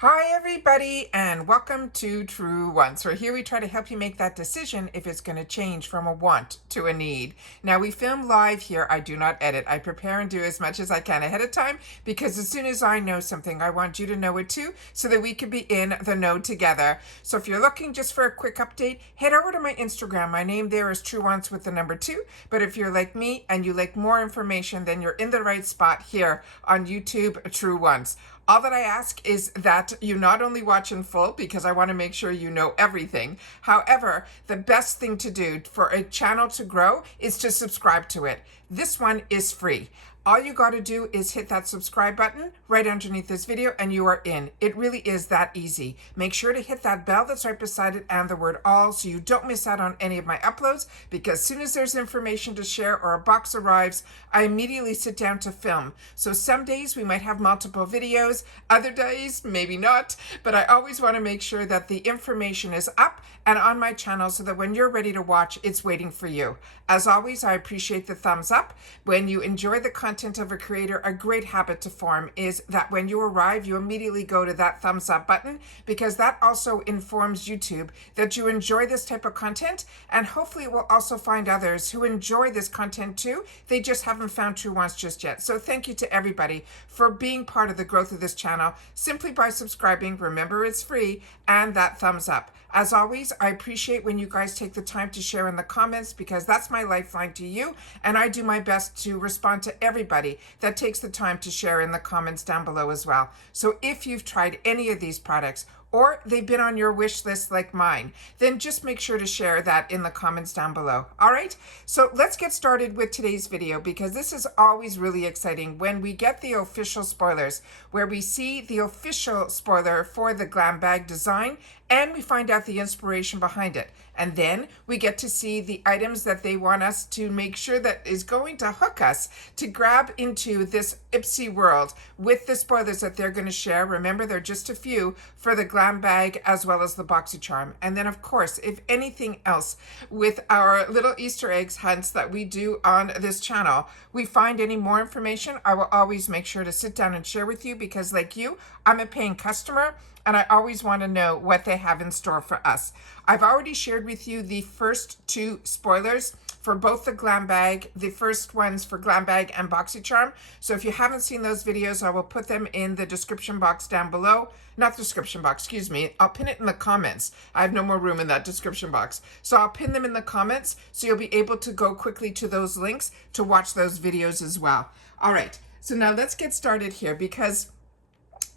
Hi everybody and welcome to Truewants, where here we try to help you make that decision if it's going to change from a want to a need. Now we film live here. I do not edit. I prepare and do as much as I can ahead of time because as soon as I know something, I want you to know it too so that we can be in the know together. So if you're looking just for a quick update, head over to my Instagram. My name there is Truewants with the number 2. But if you're like me and you like more information, then you're in the right spot here on YouTube, Truewants. All that I ask is that you not only watch in full because I want to make sure you know everything. However, the best thing to do for a channel to grow is to subscribe to it. This one is free. All you got to do is hit that subscribe button right underneath this video and you are in. It really is that easy. Make sure to hit that bell that's right beside it and the word all so you don't miss out on any of my uploads, because as soon as there's information to share or a box arrives, I immediately sit down to film. So some days we might have multiple videos, other days maybe not, but I always want to make sure that the information is up and on my channel so that when you're ready to watch, it's waiting for you. As always, I appreciate the thumbs up. When you enjoy the content of a creator, a great habit to form is that when you arrive, you immediately go to that thumbs up button, because that also informs YouTube that you enjoy this type of content, and hopefully it will also find others who enjoy this content too. They just haven't found Truewants just yet. So thank you to everybody for being part of the growth of this channel simply by subscribing. Remember, it's free, and that thumbs up. As always, I appreciate when you guys take the time to share in the comments, because that's my lifeline to you, and I do my best to respond to everybody that takes the time to share in the comments down below as well. So if you've tried any of these products, or they've been on your wish list like mine, then just make sure to share that in the comments down below. All right, so let's get started with today's video, because this is always really exciting when we get the official spoilers, where we see the official spoiler for the Glam Bag design and we find out the inspiration behind it. And then we get to see the items that they want us to make sure that is going to hook us to grab into this IPSY world with the spoilers that they're going to share. Remember, they're just a few for the Glam Bag as well as the Boxycharm. And then, of course, if anything else with our little Easter eggs hunts that we do on this channel, we find any more information, I will always make sure to sit down and share with you, because like you, I'm a paying customer and I always want to know what they have in store for us. I've already shared with you the first 2 spoilers for both the Glam Bag, the first ones for Glam Bag and Boxycharm. So if you haven't seen those videos, I will put them in the description box down below. Not the description box, excuse me. I'll pin it in the comments. I have no more room in that description box. So I'll pin them in the comments so you'll be able to go quickly to those links to watch those videos as well. All right, so now let's get started here, because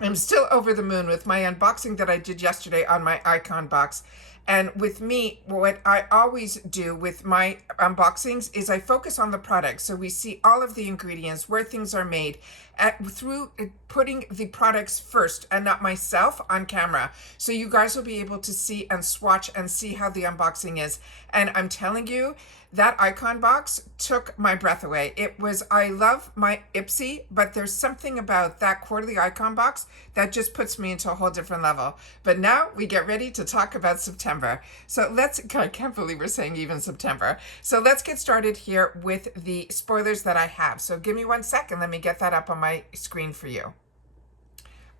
I'm still over the moon with my unboxing that I did yesterday on my icon box. And with me, what I always do with my unboxings is I focus on the product. So we see all of the ingredients, where things are made, through putting the products first and not myself on camera. So you guys will be able to see and swatch and see how the unboxing is. And I'm telling you, that icon box took my breath away. It was, I love my IPSY, but there's something about that quarterly icon box that just puts me into a whole different level. But now we get ready to talk about September. So I can't believe we're saying even September. So let's get started here with the spoilers that I have. So give me 1 second. Let me get that up on my screen for you.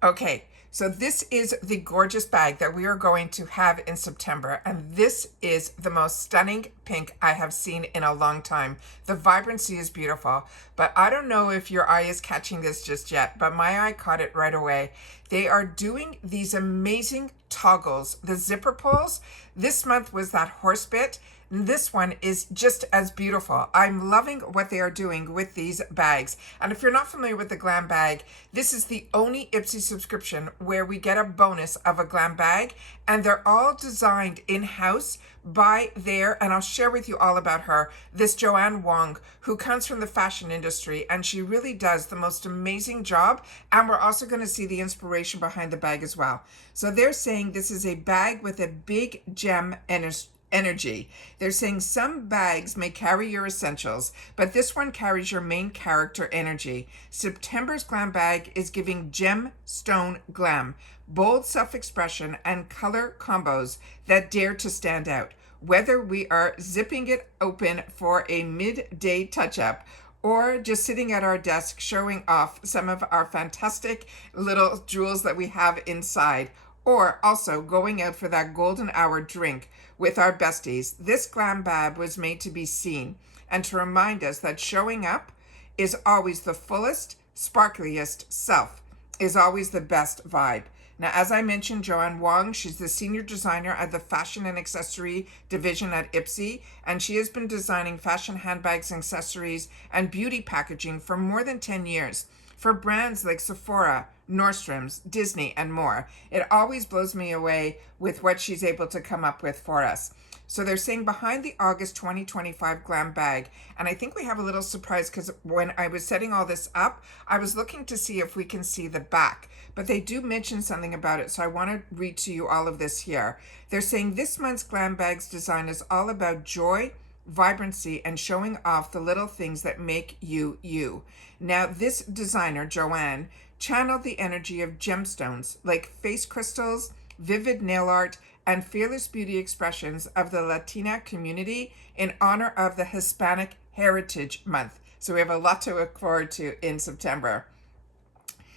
Okay. So this is the gorgeous bag that we are going to have in September, and this is the most stunning pink I have seen in a long time. The vibrancy is beautiful, but I don't know if your eye is catching this just yet, but my eye caught it right away. They are doing these amazing toggles, the zipper pulls. This month was that horse bit. This one is just as beautiful. I'm loving what they are doing with these bags. And if you're not familiar with the Glam Bag, this is the only IPSY subscription where we get a bonus of a Glam Bag, and they're all designed in-house by and I'll share with you all about her, this Joanne Wong, who comes from the fashion industry, and she really does the most amazing job. And we're also going to see the inspiration behind the bag as well. So they're saying this is a bag with a big gem energy. They're saying some bags may carry your essentials, but this one carries your main character energy. September's Glam Bag is giving gemstone glam, bold self-expression, and color combos that dare to stand out. Whether we are zipping it open for a midday touch-up or just sitting at our desk showing off some of our fantastic little jewels that we have inside, or also going out for that golden hour drink with our besties. This Glam Bag was made to be seen and to remind us that showing up is always the fullest, sparkliest self, is always the best vibe. Now, as I mentioned, Joanne Wong, she's the senior designer at the fashion and accessory division at IPSY, and she has been designing fashion handbags, accessories, and beauty packaging for more than 10 years for brands like Sephora, Nordstrom's, Disney, and more. It always blows me away with what she's able to come up with for us. So they're saying behind the August 2025 Glam Bag, and I think we have a little surprise because when I was setting all this up, I was looking to see if we can see the back, but they do mention something about it, so I want to read to you all of this here. They're saying this month's Glam Bag's design is all about joy, vibrancy, and showing off the little things that make you you. Now, this designer, Joanne, channeled the energy of gemstones like face crystals, vivid nail art, and fearless beauty expressions of the Latina community in honor of the Hispanic Heritage Month. So we have a lot to look forward to in September.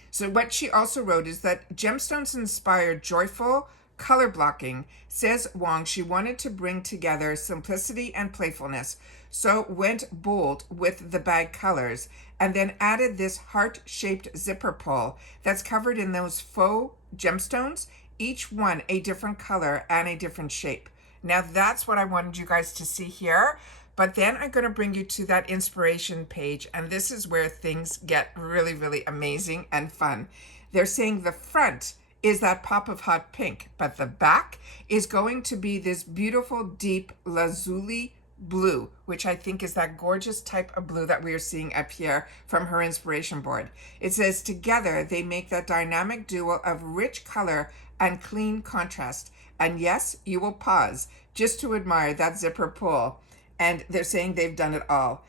So what she also wrote is that gemstones inspire joyful color blocking. Says Wong, she wanted to bring together simplicity and playfulness, so went bold with the bag colors and then added this heart-shaped zipper pull that's covered in those faux gemstones, each one a different color and a different shape. Now that's what I wanted you guys to see here. But then I'm going to bring you to that inspiration page, and this is where things get really, really amazing and fun. They're saying the front is that pop of hot pink, but the back is going to be this beautiful deep lazuli blue, which I think is that gorgeous type of blue that we are seeing up here from her inspiration board. It says together they make that dynamic duo of rich color and clean contrast. And yes, you will pause just to admire that zipper pull. And they're saying they've done it all.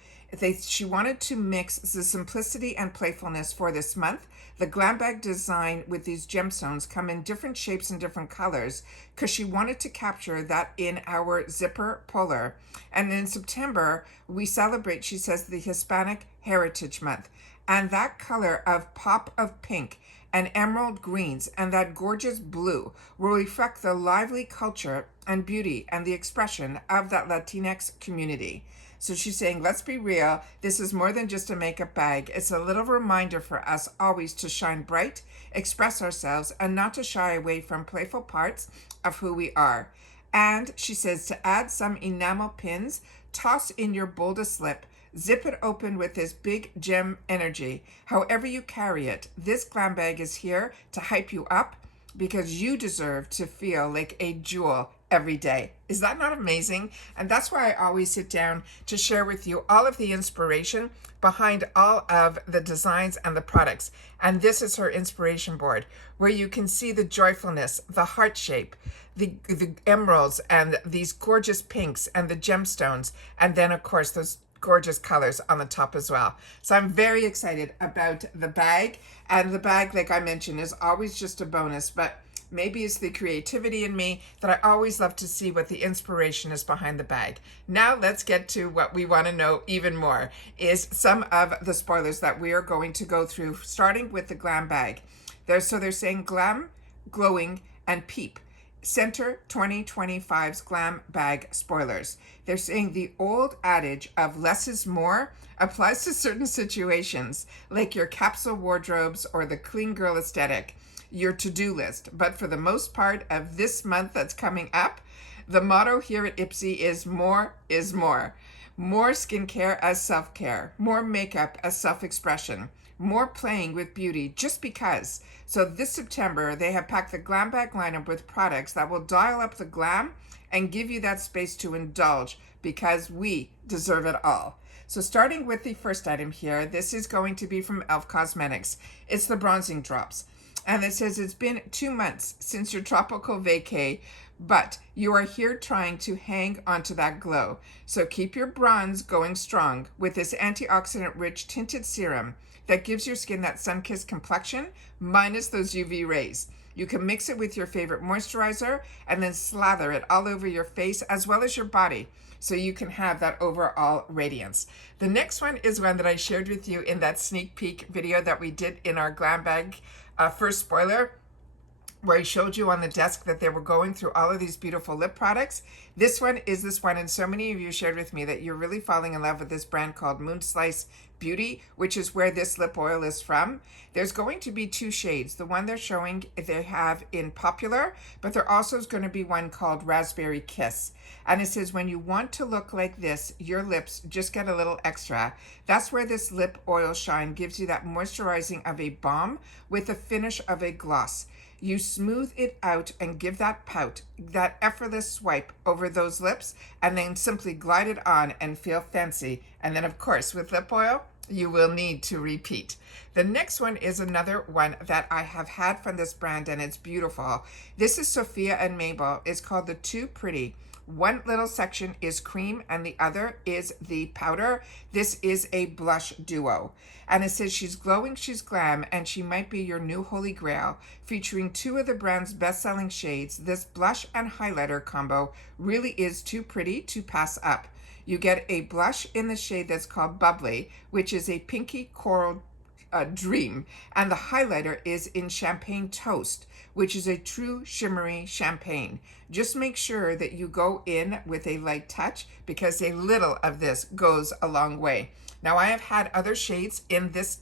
She wanted to mix the simplicity and playfulness for this month. The Glam Bag design with these gemstones come in different shapes and different colors because she wanted to capture that in our zipper puller. And in September, we celebrate, she says, the Hispanic Heritage Month. And that color of pop of pink and emerald greens and that gorgeous blue will reflect the lively culture and beauty and the expression of that Latinx community. So she's saying, let's be real, this is more than just a makeup bag. It's a little reminder for us always to shine bright, express ourselves, and not to shy away from playful parts of who we are. And she says to add some enamel pins, toss in your boldest lip, zip it open with this big gem energy. However you carry it, this Glam Bag is here to hype you up because you deserve to feel like a jewel every day. Is that not amazing? And that's why I always sit down to share with you all of the inspiration behind all of the designs and the products. And this is her inspiration board where you can see the joyfulness, the heart shape, the emeralds and these gorgeous pinks and the gemstones. And then of course those gorgeous colors on the top as well. So I'm very excited about the bag. And the bag, like I mentioned, is always just a bonus, but maybe it's the creativity in me that I always love to see what the inspiration is behind the bag. Now let's get to what we want to know even more, is some of the spoilers that we are going to go through, starting with the Glam Bag. They're saying glam, glowing, and peep. Center 2025's Glam Bag spoilers. They're saying the old adage of less is more applies to certain situations, like your capsule wardrobes or the clean girl aesthetic, your to-do list. But for the most part of this month that's coming up, the motto here at IPSY is more is more. More skincare as self-care, more makeup as self-expression, more playing with beauty just because. So this September, they have packed the Glam Bag lineup with products that will dial up the glam and give you that space to indulge because we deserve it all. So starting with the first item here, this is going to be from e.l.f. Cosmetics. It's the bronzing drops. And it says it's been 2 months since your tropical vacay, but you are here trying to hang onto that glow. So keep your bronze going strong with this antioxidant-rich tinted serum that gives your skin that sun-kissed complexion minus those UV rays. You can mix it with your favorite moisturizer and then slather it all over your face as well as your body. so you can have that overall radiance. The next one is one that I shared with you in that sneak peek video that we did in our Glam Bag first spoiler, where I showed you on the desk that they were going through all of these beautiful lip products. This one is this one, and so many of you shared with me that you're really falling in love with this brand called Moonslice Beauty, which is where this lip oil is from. There's going to be 2 shades. The one they're showing, they have in Popular, but there also is going to be one called Raspberry Kiss. And it says, when you want to look like this, your lips just get a little extra. That's where this lip oil shine gives you that moisturizing of a balm with the finish of a gloss. You smooth it out and give that pout, that effortless swipe over those lips, and then simply glide it on and feel fancy. And then, of course, with lip oil, you will need to repeat. The next one is another one that I have had from this brand, and it's beautiful. This is Sophia and Mabel. It's called the Too Pretty. One little section is cream and the other is the powder. This is a blush duo. And it says she's glowing, she's glam, and she might be your new holy grail. Featuring 2 of the brand's best-selling shades, this blush and highlighter combo really is too pretty to pass up. You get a blush in the shade that's called Bubbly, which is a pinky coral dream, and the highlighter is in Champagne Toast, which is a true shimmery champagne. Just make sure that you go in with a light touch, because a little of this goes a long way. Now, I have had other shades in this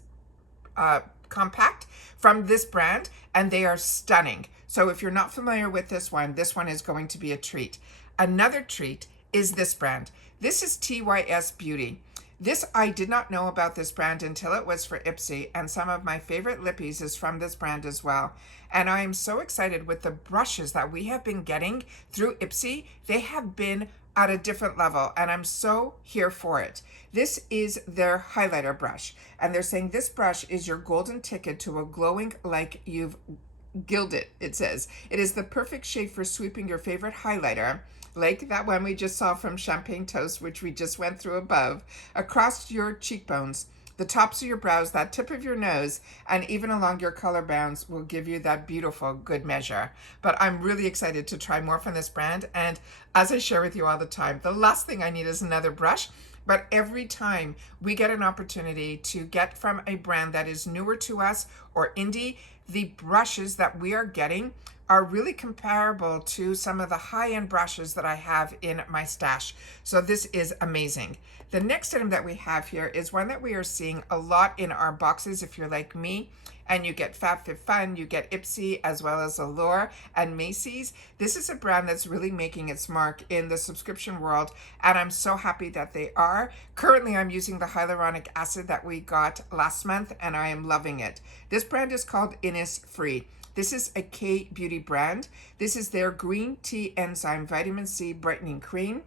compact from this brand, and they are stunning. So if you're not familiar with this one is going to be a treat. Another treat is this brand. This is TYS Beauty. This, I did not know about this brand until it was for IPSY, and some of my favorite lippies is from this brand as well. And I am so excited with the brushes that we have been getting through IPSY. They have been at a different level, and I'm so here for it. This is their highlighter brush, and they're saying this brush is your golden ticket to a glowing like you've gilded, it says. It is the perfect shade for sweeping your favorite highlighter, like that one we just saw from Champagne Toast, which we just went through above, across your cheekbones, the tops of your brows, that tip of your nose, and even along your color bands will give you that beautiful good measure. But I'm really excited to try more from this brand, and as I share with you all the time, the last thing I need is another brush. But every time we get an opportunity to get from a brand that is newer to us or indie, the brushes that we are getting are really comparable to some of the high-end brushes that I have in my stash. So this is amazing. The next item that we have here is one that we are seeing a lot in our boxes if you're like me, and you get FabFitFun, you get IPSY, as well as Allure and Macy's. This is a brand that's really making its mark in the subscription world, and I'm so happy that they are. Currently, I'm using the hyaluronic acid that we got last month, and I am loving it. This brand is called Innisfree. This is a K-Beauty brand. This is their green tea enzyme vitamin C brightening cream.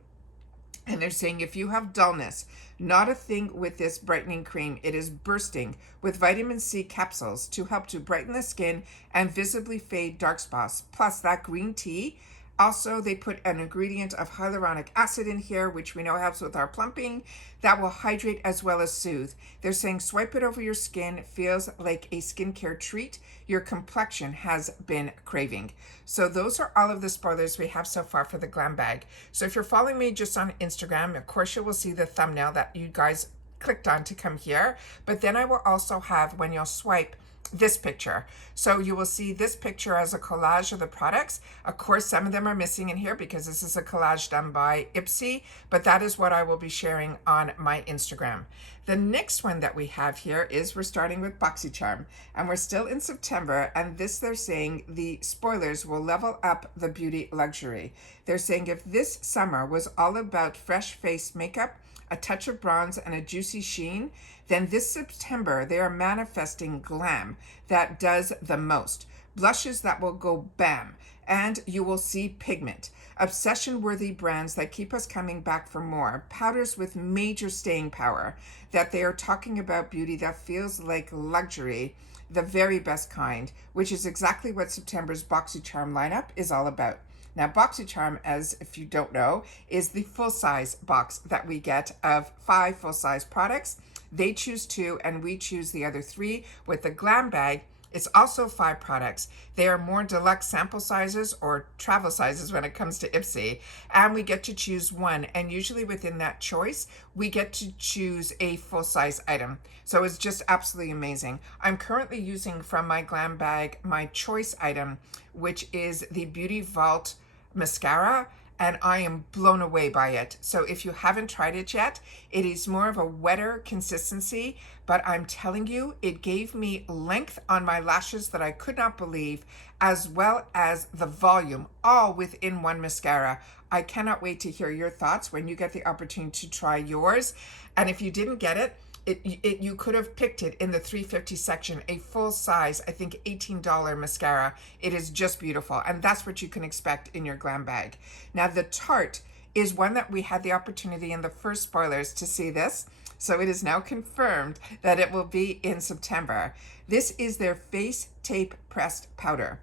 And they're saying if you have dullness, not a thing with this brightening cream. It is bursting with vitamin C capsules to help to brighten the skin and visibly fade dark spots. Plus that green tea. Also, they put an ingredient of hyaluronic acid in here, which we know helps with our plumping, that will hydrate as well as soothe. They're saying swipe it over your skin. It feels like a skincare treat your complexion has been craving. So those are all of the spoilers we have so far for the Glam Bag. So if you're following me just on Instagram, of course you will see the thumbnail that you guys clicked on to come here. But then I will also have, when you'll swipe, this picture. So you will see this picture as a collage of the products. Of course, some of them are missing in here because this is a collage done by IPSY, but that is what I will be sharing on my Instagram. The next one that we have here is we're starting with Boxycharm, and we're still in September, and this they're saying the spoilers will level up the beauty luxury. They're saying if this summer was all about fresh face makeup, a touch of bronze, and a juicy sheen, then this September they are manifesting glam that does the most. Blushes that will go bam, and you will see pigment. Obsession-worthy brands that keep us coming back for more. Powders with major staying power, that they are talking about beauty that feels like luxury, the very best kind, which is exactly what September's Boxycharm lineup is all about. Now, Boxycharm, as if you don't know, is the full-size box that we get of 5 full-size products. They choose 2, and we choose the other 3. With the Glam Bag, It's also 5 products. They are more deluxe sample sizes or travel sizes when it comes to IPSY, and we get to choose one, and usually within that choice we get to choose a full-size item. So it's just absolutely amazing. I'm currently using from my Glam Bag my choice item, which is the Beauty Vault mascara, and I am blown away by it. So if you haven't tried it yet, it is more of a wetter consistency, but I'm telling you, it gave me length on my lashes that I could not believe, as well as the volume, all within one mascara. I cannot wait to hear your thoughts when you get the opportunity to try yours. And if you didn't get it, you could have picked it in the $3.50 section, a full size, I think $18 mascara. It is just beautiful, and that's what you can expect in your Glam Bag. Now the Tarte is one that we had the opportunity in the first spoilers to see this, so it is now confirmed that it will be in September. This is their Face Tape Pressed Powder.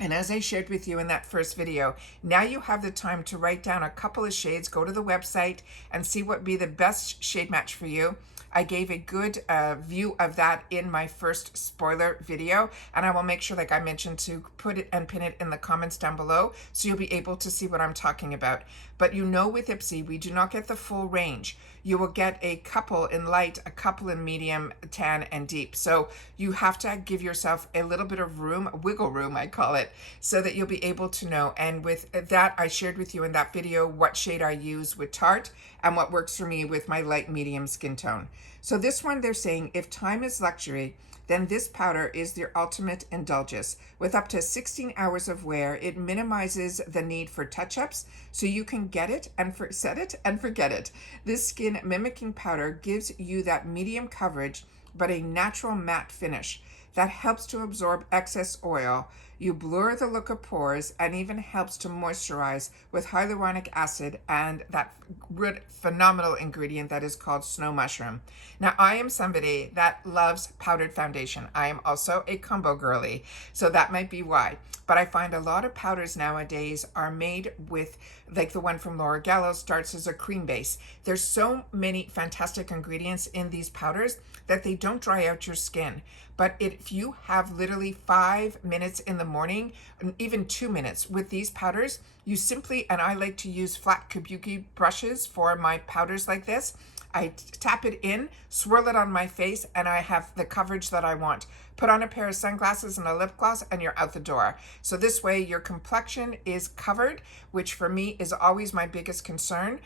And as I shared with you in that first video, now you have the time to write down a couple of shades, go to the website and see what would be the best shade match for you. I gave a good view of that in my first spoiler video, and I will make sure, like I mentioned, to put it and pin it in the comments down below so you'll be able to see what I'm talking about. But you know, with IPSY, we do not get the full range. You will get a couple in light, a couple in medium, tan, and deep. So you have to give yourself a little bit of room, wiggle room, I call it, so that you'll be able to know. And with that, I shared with you in that video what shade I use with Tarte and what works for me with my light medium skin tone. So this one, they're saying, if time is luxury, then this powder is your ultimate indulgence. With up to 16 hours of wear, it minimizes the need for touch-ups, so you can get it and set it and forget it. This skin mimicking powder gives you that medium coverage, but a natural matte finish that helps to absorb excess oil. You blur the look of pores and even helps to moisturize with hyaluronic acid and that good phenomenal ingredient that is called snow mushroom. Now, I am somebody that loves powdered foundation. I am also a combo girly, so that might be why. But I find a lot of powders nowadays are made with, like the one from Laura Gallo starts as a cream base. There's so many fantastic ingredients in these powders that they don't dry out your skin. But if you have literally 5 minutes in the morning, even 2 minutes with these powders, you simply, and I like to use flat kabuki brushes for my powders like this. I tap it in, swirl it on my face, and I have the coverage that I want. Put on a pair of sunglasses and a lip gloss, and you're out the door. So this way your complexion is covered, which for me is always my biggest concern.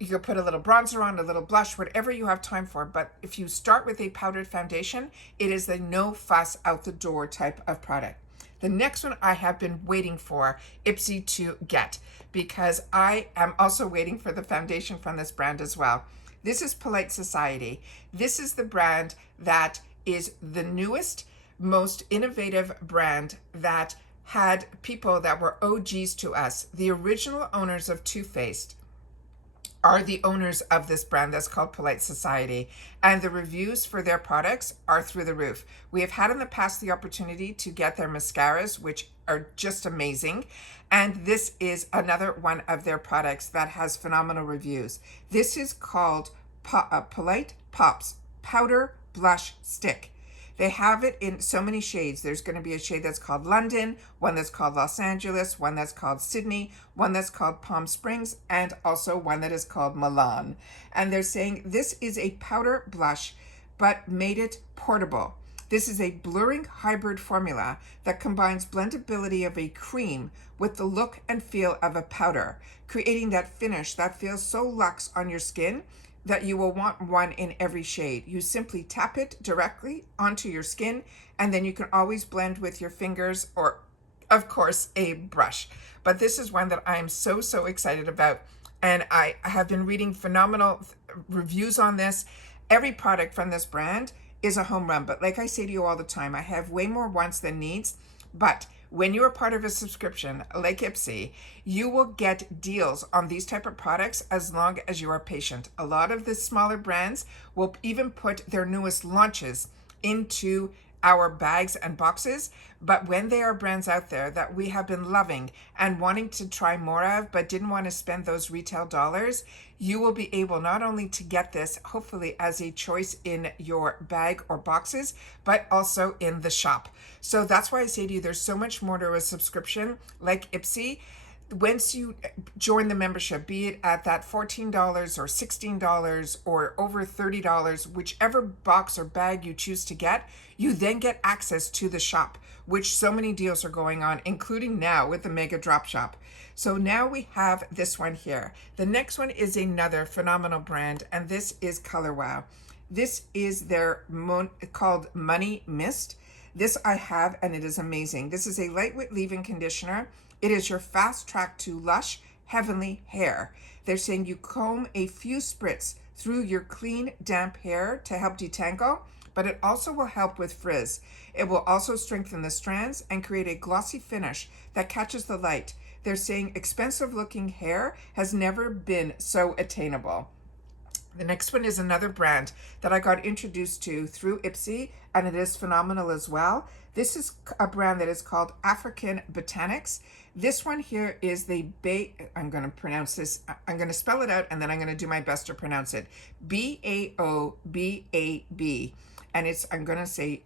You can put a little bronzer on, a little blush, whatever you have time for. But if you start with a powdered foundation, it is the no fuss out the door type of product. The next one I have been waiting for IPSY to get, because I am also waiting for the foundation from this brand as well. This is Polite Society. This is the brand that is the newest, most innovative brand that had people that were OGs to us. The original owners of Too Faced are the owners of this brand that's called Polite Society, and the reviews for their products are through the roof. We have had in the past the opportunity to get their mascaras, which are just amazing, and this is another one of their products that has phenomenal reviews. This is called Polite Pops Powder Blush Stick. They have it in so many shades. There's going to be a shade that's called London, one that's called Los Angeles, one that's called Sydney, one that's called Palm Springs, and also one that is called Milan. And they're saying this is a powder blush, but made it portable. This is a blurring hybrid formula that combines blendability of a cream with the look and feel of a powder, creating that finish that feels so luxe on your skin that you will want one in every shade. You simply tap it directly onto your skin, and then you can always blend with your fingers or, of course, a brush. But this is one that I am so excited about, and I have been reading phenomenal reviews on this. Every product from this brand is a home run, but like I say to you all the time, I have way more wants than needs. But when you're a part of a subscription like IPSY, you will get deals on these type of products as long as you are patient. A lot of the smaller brands will even put their newest launches into our bags and boxes, but when they are brands out there that we have been loving and wanting to try more of, but didn't want to spend those retail dollars, you will be able not only to get this, hopefully as a choice in your bag or boxes, but also in the shop. So that's why I say to you, there's so much more to a subscription like IPSY. Once you join the membership, be it at that $14 or $16 or over $30, whichever box or bag you choose to get, you then get access to the shop, which so many deals are going on, including now with the Mega Drop Shop. So now we have this one here. The next one is another phenomenal brand, and this is ColorW. This is their called Money Mist. This I have, and it is amazing. This is a lightweight leave-in conditioner. It is your fast track to lush, heavenly hair. They're saying you comb a few spritz through your clean, damp hair to help detangle, but it also will help with frizz. It will also strengthen the strands and create a glossy finish that catches the light. They're saying expensive looking hair has never been so attainable. The next one is another brand that I got introduced to through IPSY, and it is phenomenal as well. This is a brand that is called African Botanics. This one here is the I'm going to pronounce this. I'm going to spell it out, and then I'm going to do my best to pronounce it. Baobab. And I'm going to say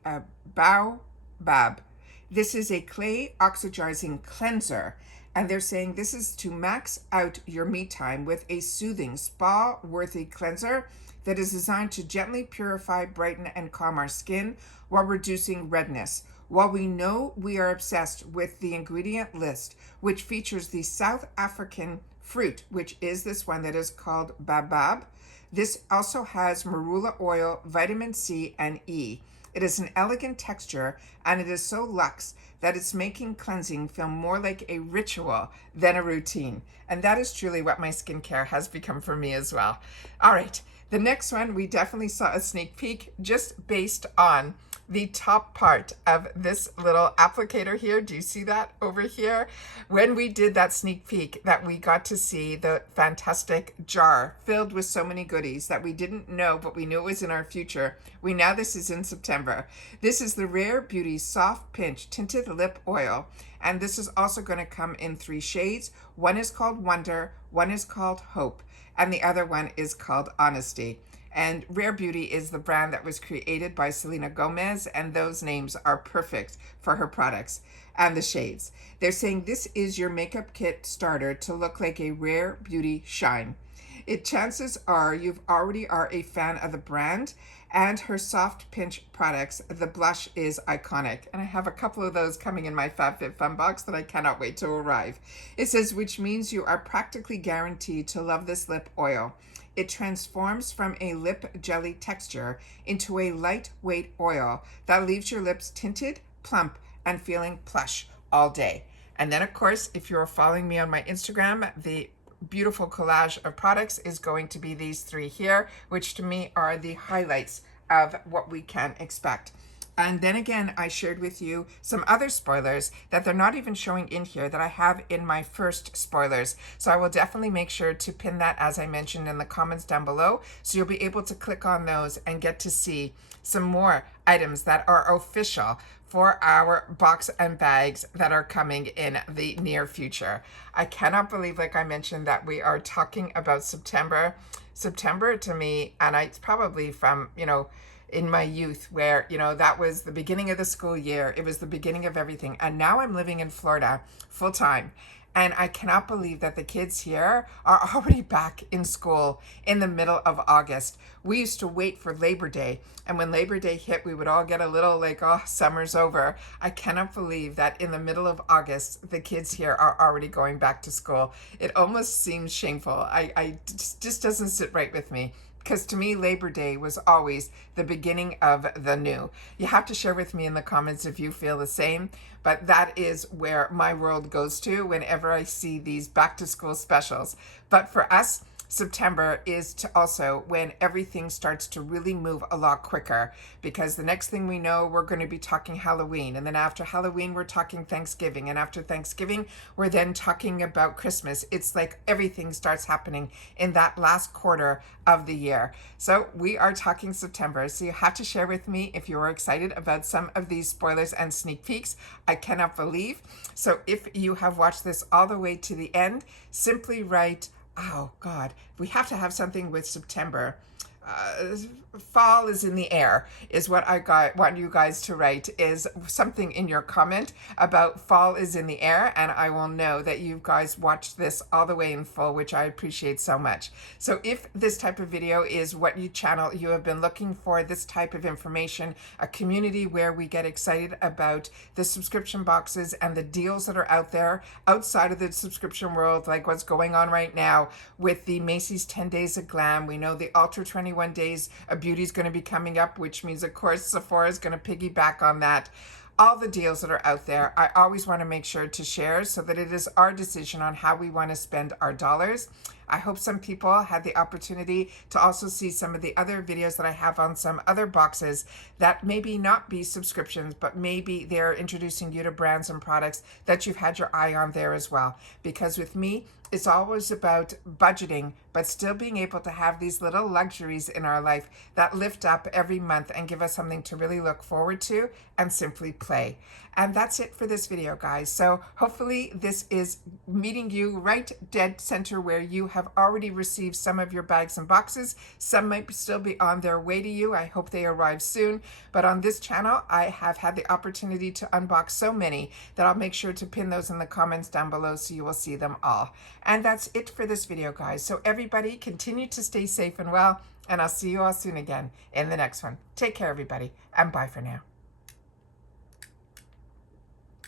Baobab. This is a clay oxidizing cleanser. And they're saying this is to max out your me time with a soothing, spa-worthy cleanser that is designed to gently purify, brighten, and calm our skin while reducing redness. While we know we are obsessed with the ingredient list, which features the South African fruit, which is this one that is called baobab, this also has marula oil, vitamin C, and E. It is an elegant texture, and it is so luxe that it's making cleansing feel more like a ritual than a routine. And that is truly what my skincare has become for me as well. All right, the next one, we definitely saw a sneak peek just based on the top part of this little applicator here. Do you see that over here? When we did that sneak peek, that we got to see the fantastic jar filled with so many goodies that we didn't know, but we knew it was in our future. We know this is in September. This is the Rare Beauty Soft Pinch Tinted Lip Oil. And this is also going to come in 3 shades. One is called Wonder, one is called Hope, and the other one is called Honesty. And Rare Beauty is the brand that was created by Selena Gomez, and those names are perfect for her products and the shades. They're saying this is your makeup kit starter to look like a Rare Beauty shine. Chances are you already are a fan of the brand and her soft pinch products. The blush is iconic, and I have a couple of those coming in my FabFitFun box that I cannot wait to arrive. It says, which means you are practically guaranteed to love this lip oil. It transforms from a lip jelly texture into a lightweight oil that leaves your lips tinted, plump, and feeling plush all day. And then, of course, if you're following me on my Instagram, the beautiful collage of products is going to be these 3 here, which to me are the highlights of what we can expect. And then again, I shared with you some other spoilers that they're not even showing in here that I have in my first spoilers. So I will definitely make sure to pin that, as I mentioned, in the comments down below. So you'll be able to click on those and get to see some more items that are official for our box and bags that are coming in the near future. I cannot believe, like I mentioned, that we are talking about September. September to me, and it's probably from, in my youth where, that was the beginning of the school year. It was the beginning of everything. And now I'm living in Florida full time. And I cannot believe that the kids here are already back in school in the middle of August. We used to wait for Labor Day. And when Labor Day hit, we would all get a little like, oh, summer's over. I cannot believe that in the middle of August, the kids here are already going back to school. It almost seems shameful. It just doesn't sit right with me. Because to me, Labor Day was always the beginning of the new. You have to share with me in the comments if you feel the same. But that is where my world goes to whenever I see these back to school specials. But for us, September is to also when everything starts to really move a lot quicker, because the next thing we know, we're going to be talking Halloween, and then after Halloween we're talking Thanksgiving, and after Thanksgiving we're then talking about Christmas. It's like everything starts happening in that last quarter of the year. So we are talking September, so you have to share with me if you're excited about some of these spoilers and sneak peeks. I cannot believe. So if you have watched this all the way to the end, simply write, oh God, we have to have something with September. Fall is in the air is what I want you guys to write, is something in your comment about fall is in the air, and I will know that you guys watched this all the way in full, which I appreciate so much. So if this type of video is what you have been looking for, this type of information, a community where we get excited about the subscription boxes and the deals that are out there outside of the subscription world, like what's going on right now with the Macy's 10 Days of Glam. We know the Ultra 21 Days of Beauty is going to be coming up, which means of course Sephora is going to piggyback on that. All the deals that are out there, I always want to make sure to share so that it is our decision on how we want to spend our dollars. I hope some people had the opportunity to also see some of the other videos that I have on some other boxes that maybe not be subscriptions, but maybe they're introducing you to brands and products that you've had your eye on there as well. Because with me, it's always about budgeting, but still being able to have these little luxuries in our life that lift up every month and give us something to really look forward to and simply play. And that's it for this video, guys. So hopefully this is meeting you right dead center where you have already received some of your bags and boxes. Some might still be on their way to you. I hope they arrive soon. But on this channel, I have had the opportunity to unbox so many that I'll make sure to pin those in the comments down below so you will see them all. And that's it for this video, guys. So everybody continue to stay safe and well, and I'll see you all soon again in the next one. Take care, everybody, and bye for now.